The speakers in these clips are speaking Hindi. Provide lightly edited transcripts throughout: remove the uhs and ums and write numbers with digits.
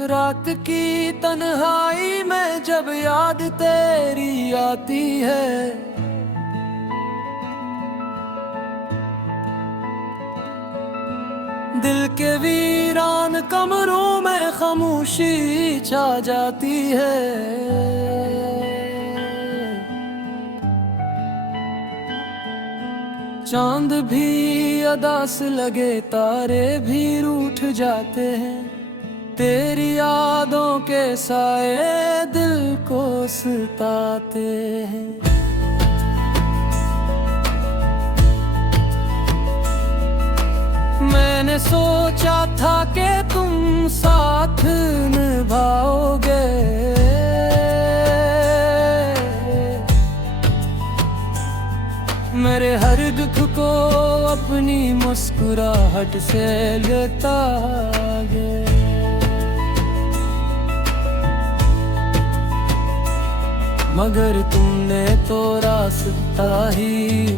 रात की तन्हाई में जब याद तेरी आती है, दिल के वीरान कमरों में खामोशी छा जाती है। चांद भी अदास लगे, तारे भी रूठ जाते हैं, तेरी यादों के साए दिल को सताते हैं। मैंने सोचा था कि तुम साथ निभाओगे, मेरे हर दुख को अपनी मुस्कुराहट से लेता गया। मगर तुमने तो रास्ता ही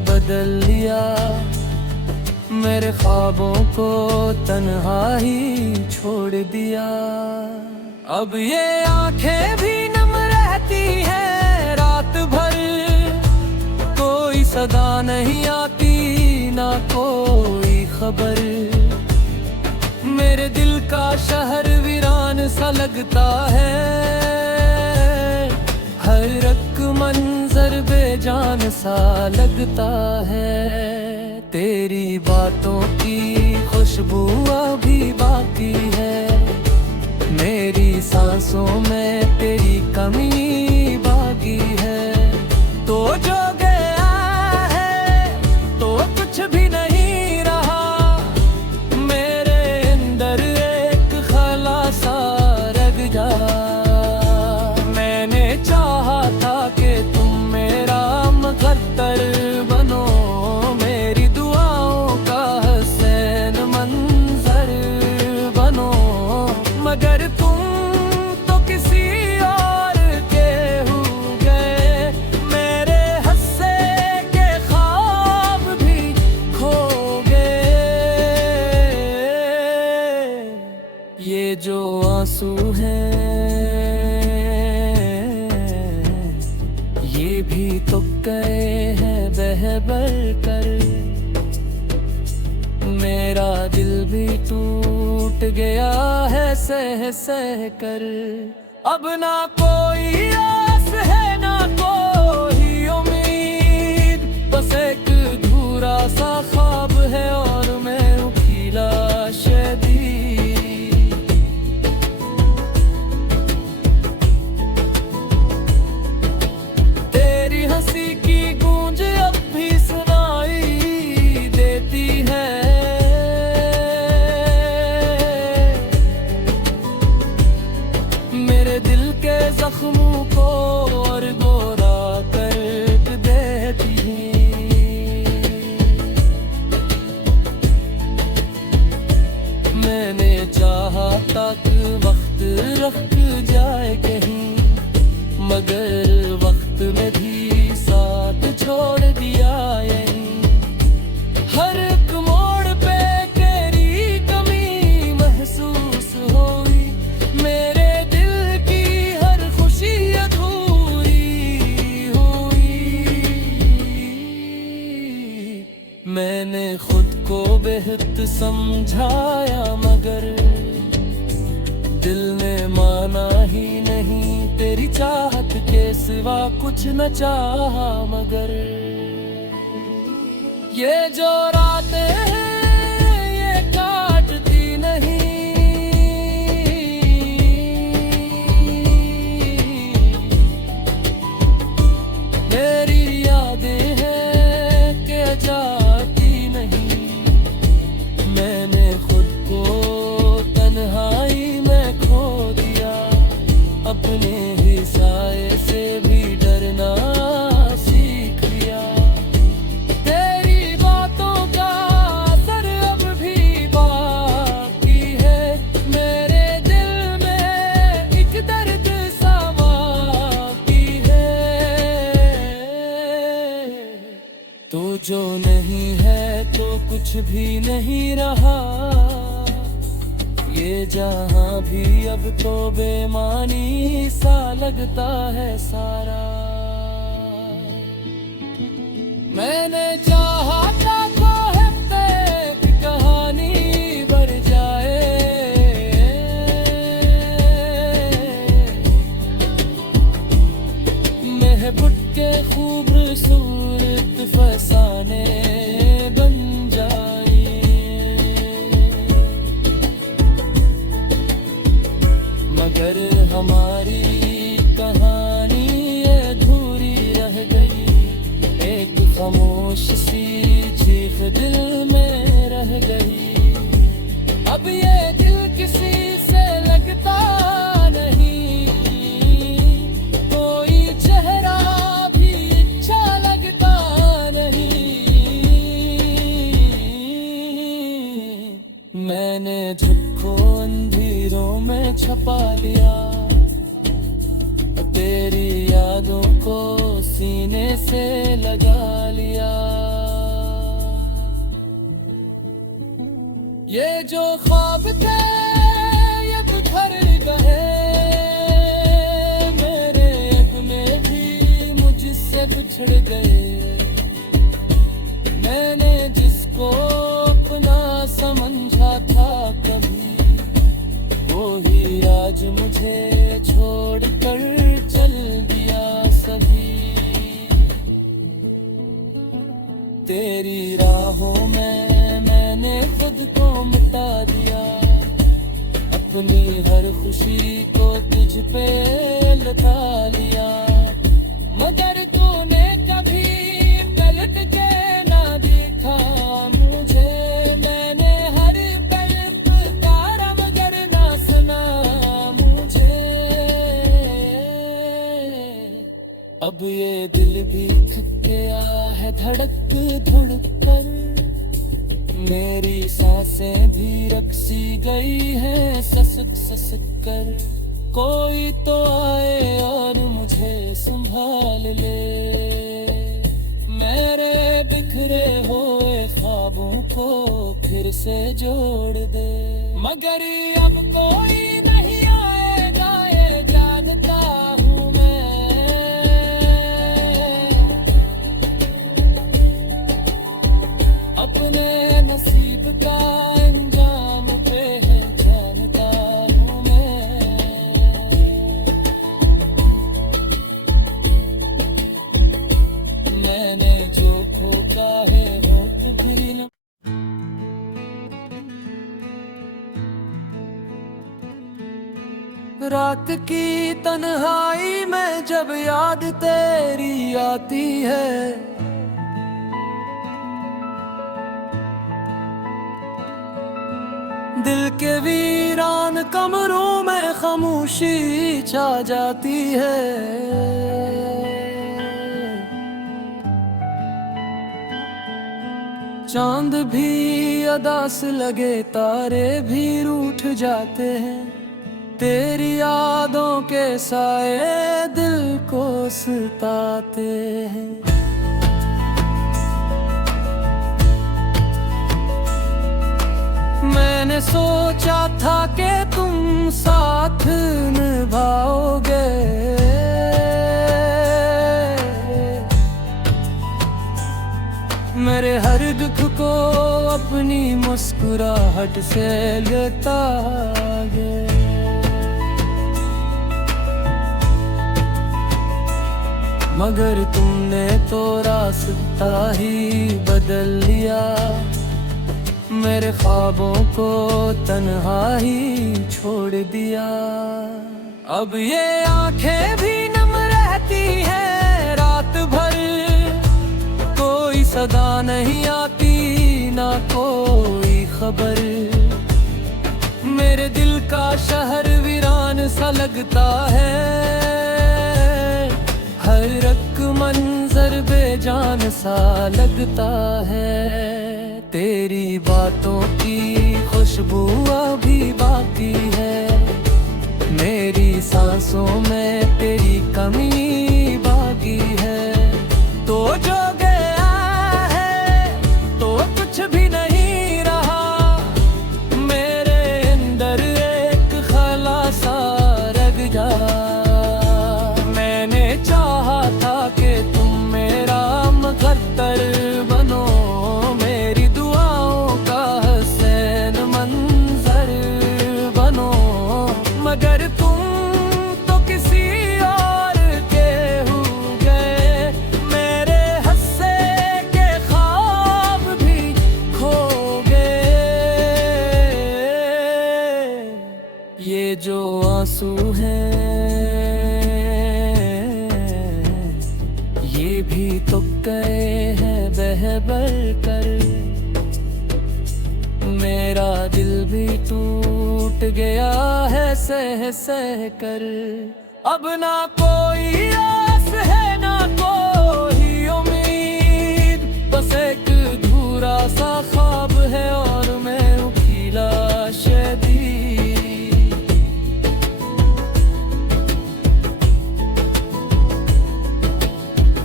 बदल लिया, मेरे ख्वाबों को तन्हा ही छोड़ दिया। अब ये आंखें भी नम रहती हैं रात भर, कोई सदा नहीं आती ना कोई खबर। मेरे दिल का शहर वीरान सा लगता है, हर एक मंजर बेजान सा लगता है। तेरी बातों की खुशबू अभी बाकी है, मेरी सांसों में तेरी कमी बाकी है। तो जो गया है तो कुछ भी नहीं रहा, मेरे अंदर एक खला सा रह जा। मैंने चाहा था कि तुम मेरा मुकद्दर बनो, मेरी दुआओं का हसीन मंजर बनो, मगर तुम तो किसी और के हो गए। मेरे हंसे के ख्वाब भी खो गए। ये जो आंसू हैं ये भी तो गए हैं बह बह कर, मेरा दिल भी टूट गया है सह सह कर। अब ना कोई आस है ना कोई उम्मीद, बस एक अधूरा सा ख्वाब है और मैं उखीला शदीद। तेरी हंसी की गूंज अब भी सुनाई देती है, मेरे दिल के जख्मों को और गोरा कर देती है। मैंने चाहा था कि वक्त रख जाए कहीं, मगर वक्त में भी साथ छोड़ दिया यहीं। हर एक मोड़ पे तेरी कमी महसूस हुई, मेरे दिल की हर खुशी अधूरी हुई। मैंने खुद को बेहद समझाया मगर दिल ने माना ही नहीं, तेरी चाहत के सिवा कुछ न चाहा। मगर ये जो रातें हैं ये काटती नहीं, मेरी यादें हैं कि जाती नहीं। मैंने खुद को तन्हाई में खो दिया, अपने ही साए से भी डरना सीख लिया। तेरी बातों का असर अब भी बाकी है, मेरे दिल में एक दर्द सा बाकी है। तो जो नहीं है तो कुछ भी नहीं रहा, ये जहां भी अब तो बेमानी सा लगता है सारा। मैंने चाहा था हफ्ते की कहानी बढ़ जाए, महबूब के खूबसूरत फसाने बन जाए, मगर हमारी कहानी अधूरी रह गई। एक खामोश सी चीख दिल में रह गई। अब ये दिल किसी से लगता नहीं, कोई चेहरा भी अच्छा लगता नहीं। मैंने झुको अंधेरों में छपा लिया, तेरी यादों को सीने से लगा लिया। ये जो ख्वाब थे ये बिखर गए, मेरे अपने भी मुझसे बिछड़ गए। मैंने जिसको अपना समझा था कभी, वो ही आज मुझे छोड़कर चल दिया सभी। तेरी राहों में मैंने खुद को मिटा दिया, अपनी हर खुशी को तुझ पे लगा लिया। मगर तूने कभी पलट के ना देखा मुझे, मैंने हर पल पुकारा मगर ना सुना मुझे। अब ये दिल भी थक गया है धड़क धुड़क कर, मेरी सांसें भी रक्सी गई हैं ससक ससक कर। कोई तो आए और मुझे संभाल ले, मेरे बिखरे हुए ख्वाबों को फिर से जोड़ दे। मगर अब कोई नहीं आएगा ये जानता हूँ मैं, अपने नसीब का अंजाम पे है जानता हूँ मैं। मैंने जो खोका है वो कभी न। रात की तन्हाई में जब याद तेरी आती है, दिल के वीरान कमरों में खामोशी छा जाती है। चांद भी अदास लगे, तारे भी रूठ जाते हैं, तेरी यादों के साए दिल को सताते हैं। मैंने सोचा था कि तुम साथ निभाओगे, मेरे हर दुख को अपनी मुस्कुराहट से लेता गे। मगर तुमने तो रास्ता ही बदल लिया, मेरे ख्वाबों को तन्हा ही छोड़ दिया। अब ये आंखें भी नम रहती है रात भर, कोई सदा नहीं आती ना कोई खबर। मेरे दिल का शहर वीरान सा लगता है, हर एक मंजर बेजान सा लगता है। तेरी बातों की खुशबू अभी बाकी है, मेरी सांसों में तेरी कमी बाकी है। तो जो गया है तो कुछ भी नहीं रहा, मेरे अंदर आंसू हैं, ये भी तो गए हैं बह बह कर। मेरा दिल भी टूट गया है सह सह कर। अब ना कोई आस है ना कोई उम्मीद, बस एक अधूरा सा ख्वाब है और मैं उखीला शदीद।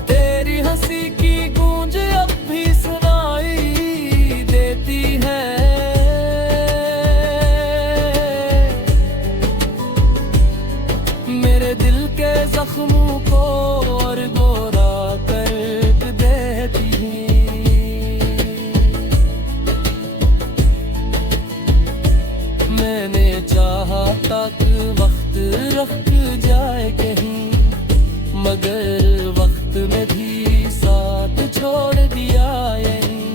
तेरी हंसी की गूंज अब भी सुनाई देती है, मेरे दिल के जख्मों को और गोरा कर देती है। मैंने चाहा तक वक्त रख जाए कहीं, मगर वक्त में भी साथ छोड़ दिया यहीं।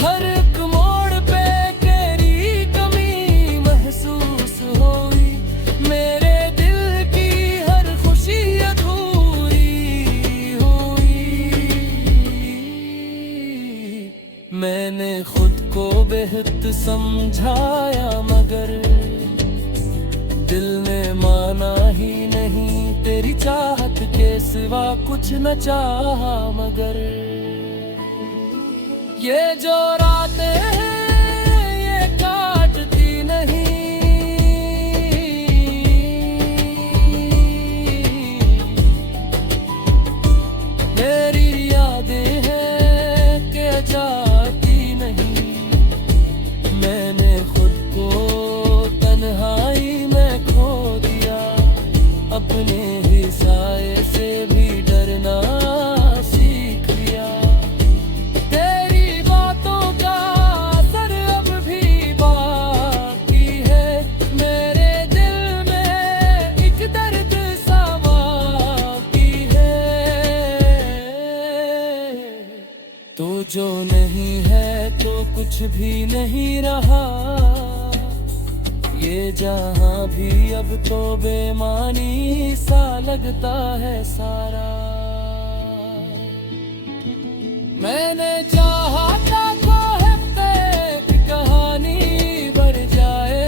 हर एक मोड़ पे तेरी कमी महसूस हुई, मेरे दिल की हर खुशी अधूरी हुई। मैंने खुद को बेहद समझाया मगर दिल ने माना ही नहीं, तेरी चाहत के सिवा कुछ न चाहा मगर। ये जो रातें हैं ये काटती नहीं, मेरी यादें हैं कि जाती नहीं। मैंने खुद को तन्हाई में खो दिया, अपने ही साए से भी डरना सीख लिया। तेरी बातों का असर अब भी बाकी है, मेरे दिल में एक दर्द सा बाकी है। तो जो नहीं है तो कुछ भी नहीं रहा, ये जहां भी अब तो बेमानी सा लगता है सारा। मैंने चाहा था कोहब्ते की कहानी बढ़ जाए,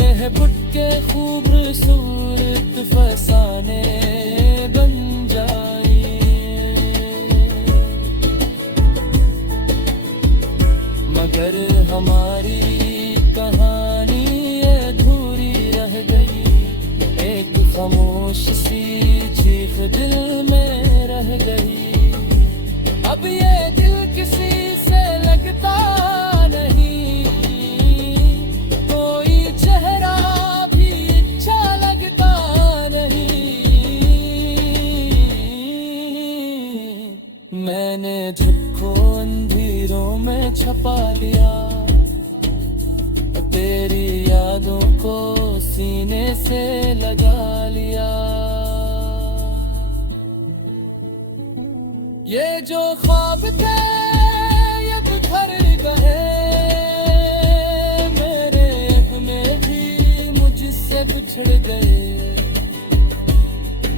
महबूब के खूबसूरत फसाने बन जाए। मगर हमारी कहानी अधूरी रह गई, एक खामोश सी चीख दिल में रह गई। अब ये दिल किसी से लगता नहीं, कोई चेहरा भी अच्छा लगता नहीं। मैंने झुको अंधेरों में छपा लिया, तेरी यादों को सीने से लगा लिया। ये जो ख्वाब थे ये बिखर गए, मेरे अपने भी मुझसे बिछड़ गए।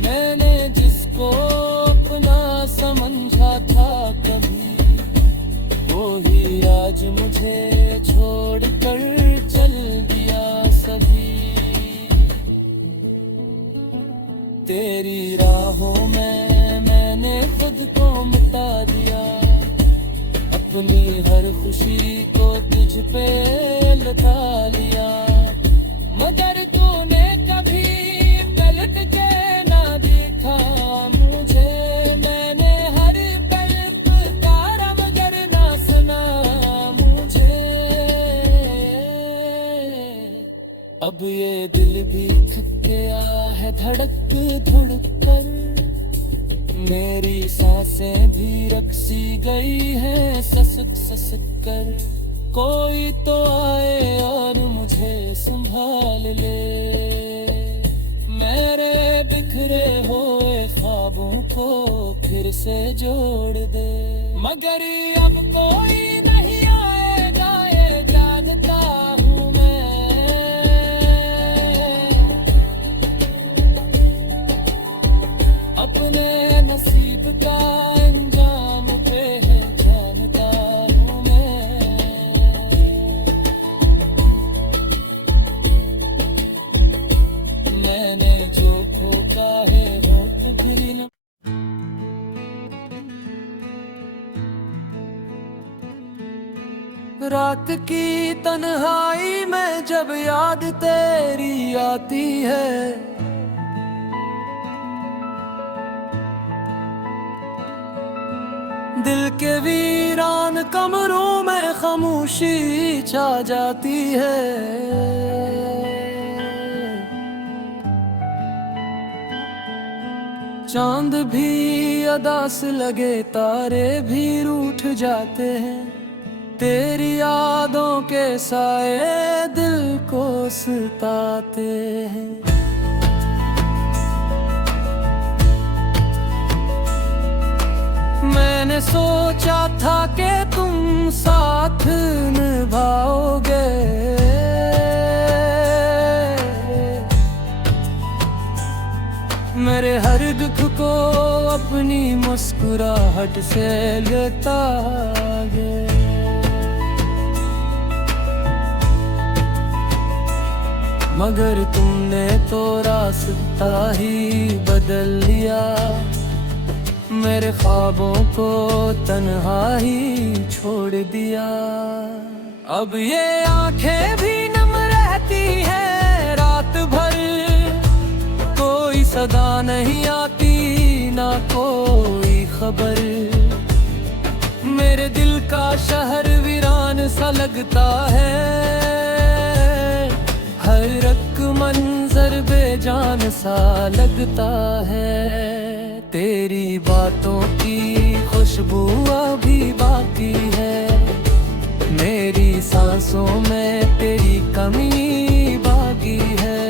मैंने जिसको अपना समझा था कभी, वो ही आज मुझे छोड़ कर चल दिया सभी। तेरी राहों में मैंने खुद को मिटा दिया, अपनी हर खुशी को तुझ पे लगा लिया। मगर तूने कभी पलट के ना देखा मुझे, मैंने हर पल पुकारा मगर ना सुना मुझे। अब ये दिल भी थक गया है धड़क धुड़क कर, मेरी सांसें भी रक्सी गई हैं ससक ससक कर। कोई तो आए और मुझे संभाल ले, मेरे बिखरे हुए ख्वाबों को फिर से जोड़ दे। मगर अब कोई नहीं आए अपने नसीब का अंजाम पे है जानता हूँ मैंने जो खोका है वो कभी न। रात की तन्हाई में जब याद तेरी आती है, दिल के वीरान कमरों में खामोशी छा जाती है। चांद भी अदास लगे, तारे भी रूठ जाते हैं, तेरी यादों के साए दिल को सताते हैं। मैंने सोचा था कि तुम साथ निभाओगे, मेरे हर दुख को अपनी मुस्कुराहट से लेता गया। मगर तुमने तो रास्ता ही बदल लिया, मेरे ख्वाबों को तन्हा ही छोड़ दिया। अब ये आंखें भी नम रहती है रात भर, कोई सदा नहीं आती ना कोई खबर। मेरे दिल का शहर वीरान सा लगता है, हर एक मंजर बेजान सा लगता है। तेरी बातों की खुशबू अभी बाकी है, मेरी सांसों में तेरी कमी बाकी है।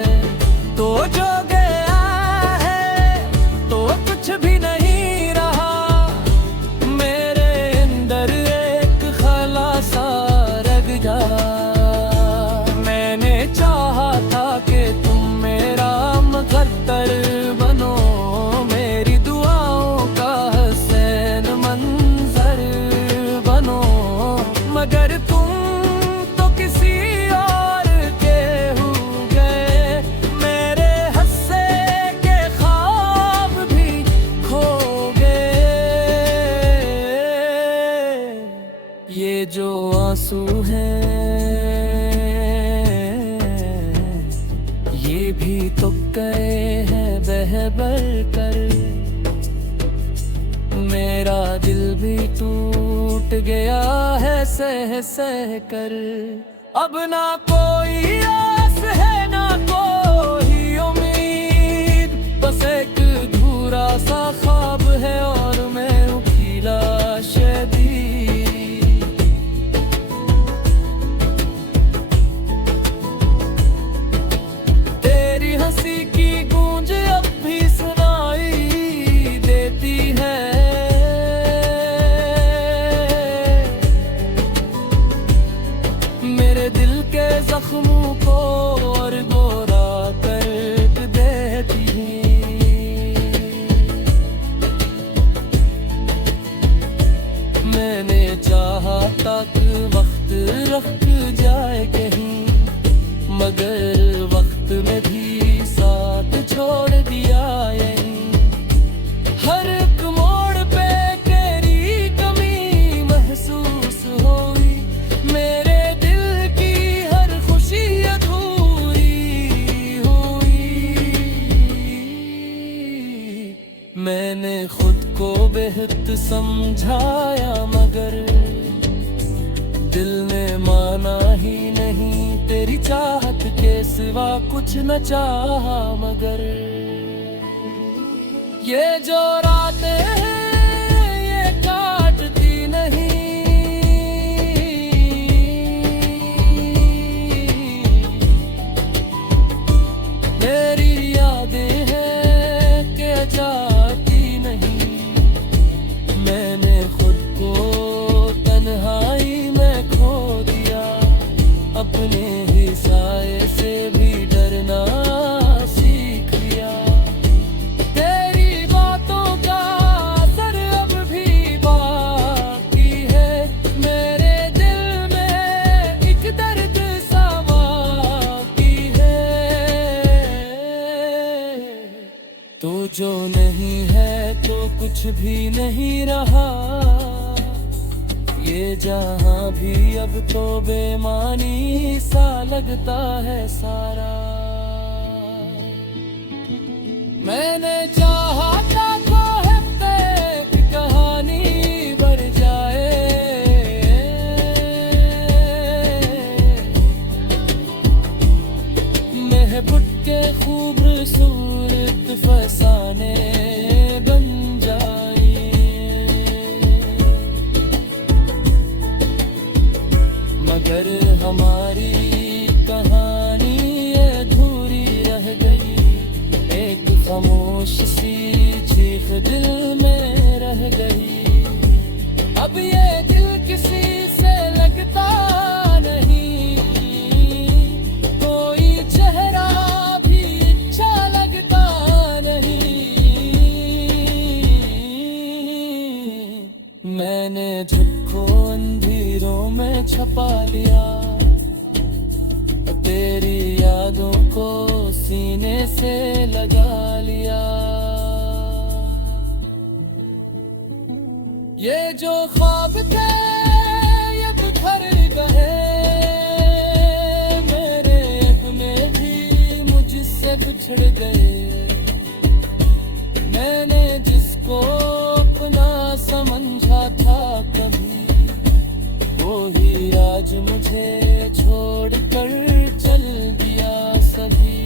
तो जो गया है तो कुछ भी नहीं रहा, मेरे अंदर एक खला सा रग जा। मैंने चाहा था कि तुम मेरा मुकद्दर बनो, मेरी दुआओं का हसीन मंजर बनो, मगर तुम तो किसी और के हो गए। मेरे हंसे के ख्वाब भी खो गए। ये जो आंसू हैं ये भी तो गए हैं बह बह कर, मेरा दिल भी टूट गया है सह सह कर। अब ना कोई आस है ना कोई उम्मीद, बस एक अधूरा सा ख्वाब है और मैं उखीला शदीद। तेरी हंसी की गूंज अब भी सुनाई देती है, मेरे दिल के जख्मों को और गोरा कर देती है। मैंने चाहा तक वक्त रख जाए कहीं, मगर वक्त में भी साथ छोड़ दिया यहीं। हर एक मोड़ पे तेरी कमी महसूस हुई, मेरे दिल की हर खुशी अधूरी हुई। मैंने खुद को बेहद समझाया मगर दिल ने माना ही नहीं, तेरी चाहत के सिवा कुछ न चाहा। मगर ये जो रातें हैं ये काटती नहीं, मेरी यादें हैं कि जाती नहीं। मैंने खुद को तन्हाई में खो दिया, अपने ही साए से भी डरना सीख लिया। तेरी बातों कुछ भी नहीं रहा, ये जहां भी अब तो बेमानी सा लगता है सारा। मैंने चाहा था की कहानी भर जाए, महबूब के खूबसूरत फसाने बन जाए, मगर हमारी कहानी अधूरी रह गई। एक खामोश सी चीख दिल में रह गई। अब ये दिल किसी से लगता नहीं, कोई चेहरा भी अच्छा लगता नहीं। मैंने झुको अंधेरों में छपा लिया, तेरी यादों को सीने से लगा लिया। ये जो ख्वाब थे ये बिखर गए, मेरे में भी मुझसे बिछड़ गए। मैंने जिसको अपना समझा था कभी, वो ही आज मुझे छोड़कर चल दिया सभी।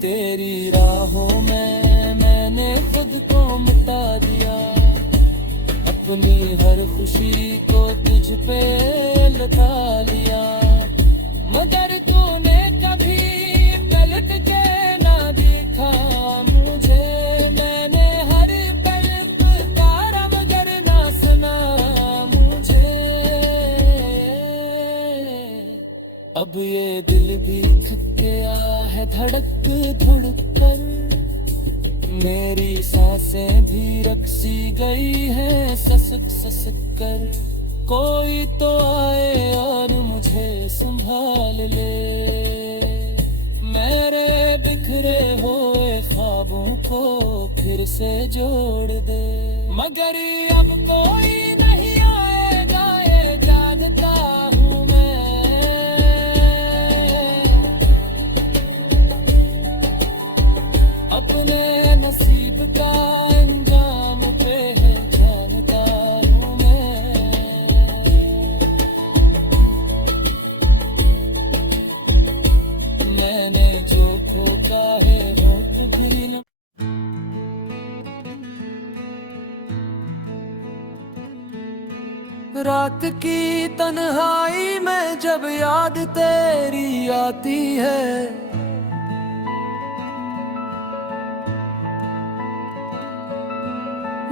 तेरी राहों में मैंने खुद को मिटा दिया, अपनी हर खुशी को तुझ पे लगा लिया। मगर तूने कभी पलट के ना देखा मुझे, मैंने हर पल पुकारा मगर ना सुना मुझे। अब ये दिल भी थक गया है धड़क धुड़क कर, मेरी सांसें भी रक्सी गई हैं ससक ससक कर। कोई तो आए और मुझे संभाल ले, मेरे बिखरे हुए ख्वाबों को फिर से जोड़ दे। मगर अब कोई नहीं आएगा ये जानता हूँ मैं, अपने नसीब का अंजाम पे है जानता हूँ मैं। मैंने जो खोका है वो कभी न। रात की तन्हाई में जब याद तेरी आती है,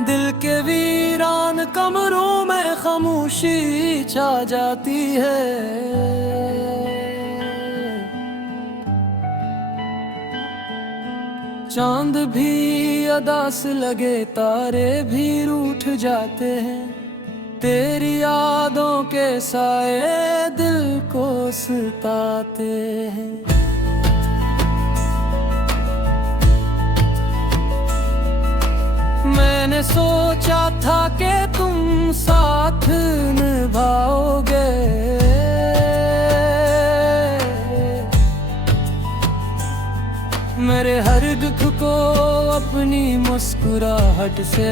दिल के वीरान कमरों में खामोशी छा जाती है। चांद भी अदास लगे, तारे भी रूठ जाते हैं, तेरी यादों के साए दिल को सताते हैं। मैंने सोचा था कि तुम साथ निभाओगे, मेरे हर दुख को अपनी मुस्कुराहट से